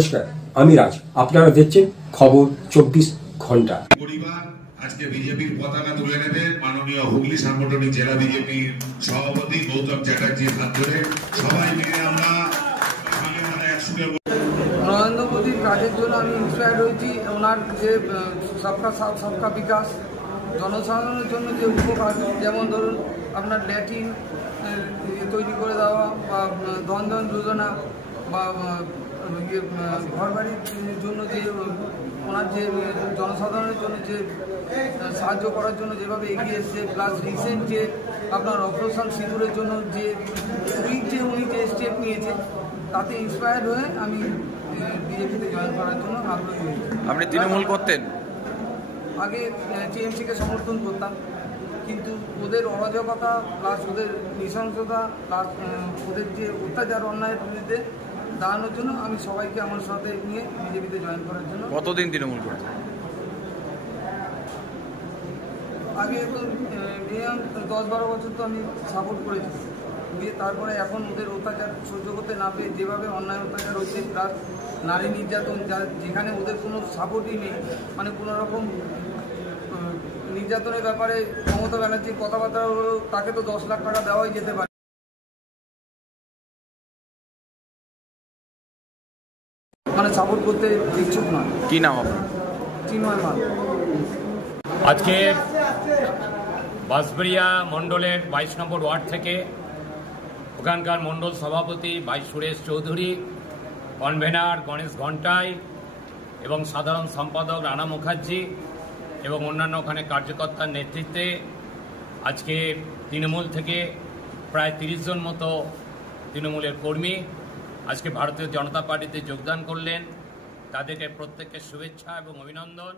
নমস্কার, আমি রাজ। আপনারা দেখছেন খবর 24 ঘন্টা। পরিবার আজকে বিজেপির পতাকা তুলে নেবে মাননীয় হুগলি সাংগঠনিক জেলা বিজেপির সভাপতি গৌতম চ্যাটার্জির হাত ধরে সবাই মিলে আমরা নরেন্দ্র মোদীর কাজের জন্য আমি ইন্সপায়ার্ড হয়েছি। ওনার যে সবকা সাথ সবকা বিকাশ, জনসাধারণের জন্য যে উপকার, যেমন ধরুন আপনার ল্যাট্রিন তৈরি করে দেওয়া বা ধন ধন যোজনা বা ঘর বাড়ির জন্য যে ওনার যে জনসাধারণের জন্য যে সাহায্য করার জন্য যেভাবে এগিয়ে এসছে, প্লাস রিসেন্ট যে আপনার অপারেশন সিঁদুরের জন্য যে উনি যে স্টেপ নিয়েছে, তাতে ইন্সপায়ার্ড হয়ে আমি বিজেপিতে জয়েন করার জন্য আগ্রহী হয়েছি। আপনি তৃণমূল করতেন? আগে টিএমসিকে সমর্থন করতাম, কিন্তু ওদের অরাজকতা প্লাস ওদের নৃশংসতা প্লাস ওদের যে অত্যাচার অন্যায়ের বিরুদ্ধে দাঁড়ানোর জন্য আমি সবাইকে আমার সাথে নিয়ে বিজেপিতে জয়েন করার জন্য। কতদিন তৃণমূল করতেন? আগে তো 10-12 বছর তো আমি সাপোর্ট করেছি, দিয়ে তারপরে এখন ওদের অত্যাচার সহ্য করতে না পেয়ে যেভাবে অন্যায় অত্যাচার হচ্ছে, প্লাস নারী নির্যাতন, যেখানে ওদের কোনো সাপোর্টই নেই, মানে কোনো রকম নির্যাতনের ব্যাপারে মমতা ব্যানার্জির কথাবার্তা হলো তাকে তো 10 লাখ টাকা দেওয়াই যেতে পারে, মানে সাপোর্ট করতে ইচ্ছুক নয়। কি নাম আপনার? চিন্ময় মাল। আজকে বাঁশবেড়িয়া মণ্ডলের 22 নম্বর ওয়ার্ড থেকে ওখানকার মণ্ডল সভাপতি ভাই সুরেশ চৌধুরী, কনভেনার গণেশ ঘণ্টাই এবং সাধারণ সম্পাদক রানা মুখার্জি এবং অন্যান্য ওখানে কার্যকর্তার নেতৃত্বে আজকে তৃণমূল থেকে প্রায় 30 জন মতো তৃণমূলের কর্মী আজকে ভারতীয় জনতা পার্টিতে যোগদান করলেন। তাদেরকে প্রত্যেককে শুভেচ্ছা এবং অভিনন্দন।